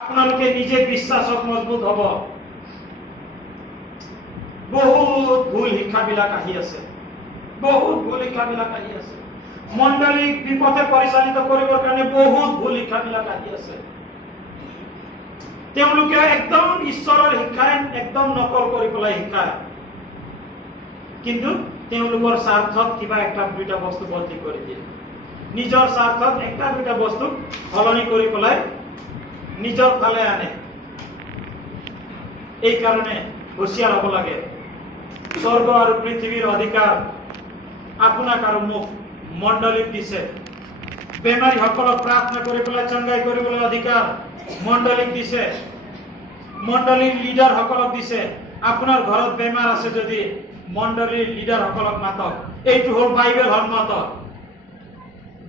আপোনালোকে নিজে বিশ্বাসত মজবুত হব। বহুত ভুল শিক্ষাবিলাক আহি আছে, বহুত ভুল শিক্ষাবিলাক আহি আছে। মণ্ডলীক বিপথে পৰিচালিত কৰিবৰ কাৰণে বহুত ভুল শিক্ষাবিলাক আহি আছে। তেওঁলোকে একদম ঈশ্বৰৰ শিক্ষাই একদম নকল কৰি পেলাই শিকায়, কিন্তু তেওঁলোকৰ স্বাৰ্থত কিবা একটা দুইটা বস্তু বদলি কৰি দিয়ে। নিজৰ স্বাৰ্থত একটা দুইটা বস্তু সলনি কৰি পেলাই নিজৰ ফালে আনে। এই কারণে হুঁশিয়ার হব লাগে। স্বর্গ আর পৃথিবীর অধিকার আপনাক আর মুখ মণ্ডলীক দিছে। বেমারী সকলক প্রার্থনা করে পেলাই চঙ্গাই কৰিবলৈ অধিকাৰ মণ্ডলীক দিছে। মণ্ডলীৰ লিডাৰ সকলক দিছে। আপনাৰ ঘৰত বেমার আছে যদি মণ্ডলীর লিডার সকলক মাতক। এইটো হল বাইবেল সন্মত।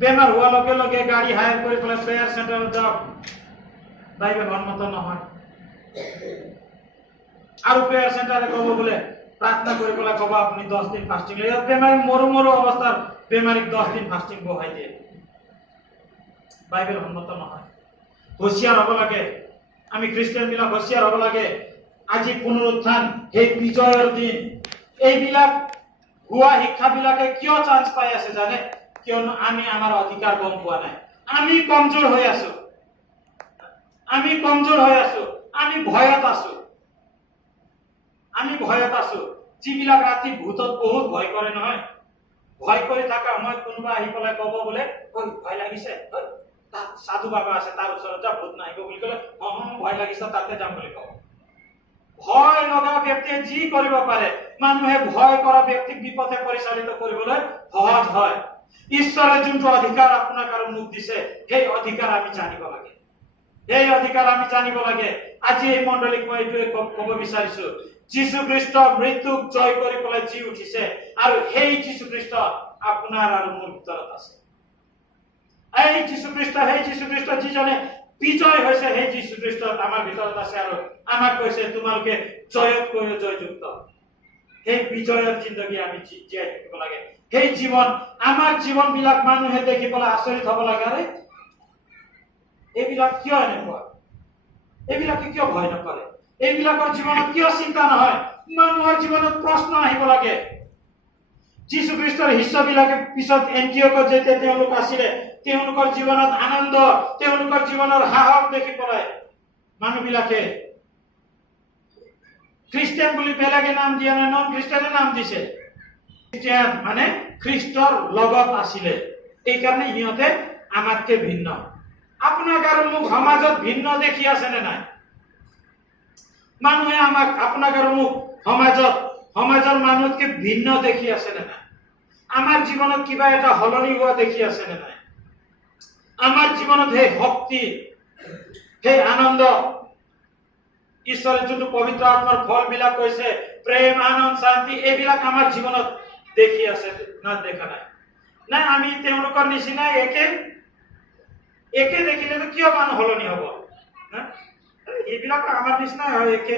বেমার হওয়ার লগে লগে গাড়ি হায়ার করে পেলাই প্রেয়ার সেন্টারে যাওক, বাইবেল সন্মত নহয়। আর প্রেয়ার সেন্টারে কব বলে প্রার্থনা করে পেলাই কব আপনি 10 দিন ফাস্টিং লাগে। বেমারি মরু মরু অবস্থার বেমারিক 10 দিন ফাস্টিং বহাই দিয়ে, বাইবেল সন্মত নহয়। হুঁশিয়ার হব লাগে। আমি খ্রিস্টান বিলাক হুঁশিয়ার হব লাগে। আজি পুনরুত্থান, এই বিজয়ের দিন। এইবিলাক ভুয়া শিক্ষাবিলাকে কিয় চান্স পাই আছে জানে? কিয়নো আমি আমার অধিকার গম পোৱা নাই। আমি কমজোৰ হয়ে আছো, আমি কমজোৰ হয়ে আছো, আমি ভয়ত আছো, আমি ভয়ত আছো। যিবিলাক ৰাতি ভূতত বহুত ভয় কৰে নহয়, ভয় কৰি থকা সময়ত কোনোবা আহি পেলাই কব বোলে ভয় লাগিছে, তাত সাধু বাবা আছে তাৰ ওচৰত যা, ভূত নাহিব বুলি কলে ভয় লাগিছে তাতে যাম বুলি কব। ভয় লগা ব্যক্তিয়ে যি কৰিব পাৰে, মানুহে ভয় কৰা ব্যক্তিক বিপথে পৰিচালিত কৰিবলৈ সহজ হয়। ঈশ্বৰে যোনটো অধিকাৰ আপোনাক আৰু মোক দিছে, সেই অধিকাৰ আমি জানিব লাগে। এই অধিকাৰ আমি জানিব লাগে। আজি এই মণ্ডলীক মই এইটোৱে ক'ব বিচাৰিছো, যীশু খ্ৰীষ্ট মৃত্যুক জয় কৰি পেলাই জি উঠিছে, আৰু সেই যীশু খ্ৰীষ্ট আপোনাৰ আৰু মোৰ ভিতৰত আছে। এই যীশু খ্ৰীষ্ট যিজনে বিজয় হৈছে, সেই যীশু খ্ৰীষ্ট আমাৰ ভিতৰত আছে, আৰু আমাক কৈছে তোমালোকে জয়তকৈ জয়যুক্ত। সেই বিজয়ৰ জিন্দগী আমি জীয়াই থাকিব লাগে। সেই জীৱন, আমাৰ জীৱন বিলাক মানুহে দেখি পেলাই আচৰিত হব লাগে, আৰে এইবিলাক কিয় এনেকুৱা, এইবিলাকে কিয় ভয় নকৰে, এইবিলাকৰ জীৱনত কিয় চিন্তা নহয়। মানুহৰ জীৱনত প্ৰশ্ন আহিব লাগে। যীশু খ্ৰীষ্টৰ শিষ্যবিলাকে পিছত এন্টিঅকত যেতিয়া তেওঁলোক আছিলে, তেওঁলোকৰ জীৱনত আনন্দ, তেওঁলোকৰ জীৱনৰ সাহস দেখি পেলাই মানুহবিলাকে খ্ৰীষ্টিয়ান বুলি বেলেগে নাম দিয়া নাই, নন খ্ৰীষ্টিয়ানে নাম দিছে। খ্ৰীষ্টিয়ান মানে খ্ৰীষ্টৰ লগত আছিলে, এইকাৰণে সিহঁতে আমাতকে ভিন্ন। আপোনাক আৰু মোক সমাজত ভিন্ন দেখি আছে নে নাই? মানুহে আমাক আপোনাক আৰু মোক সমাজৰ মানুহতকে ভিন্ন দেখি আছে নে নাই? আমাৰ জীৱনত কিবা এটা সলনি হোৱা দেখি আছে নে নাই? আমাৰ জীৱনত সেই শক্তি, সেই আনন্দ, ঈশ্বৰে যোনটো পবিত্ৰ আত্মাৰ ফল বিলাক কৈছে, প্ৰেম, আনন্দ, শান্তি, এইবিলাক আমাৰ জীৱনত দেখি আছে না দেখা নাই? না আমি তেওঁলোকৰ নিচিনা একে দেখিলে কিয় মানুহ সলনি হব? এইবিলাক আমাৰ নিচিনাই হয় একে,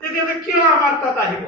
তেতিয়াহ'লে কিয় আমাৰ তাত আহিব?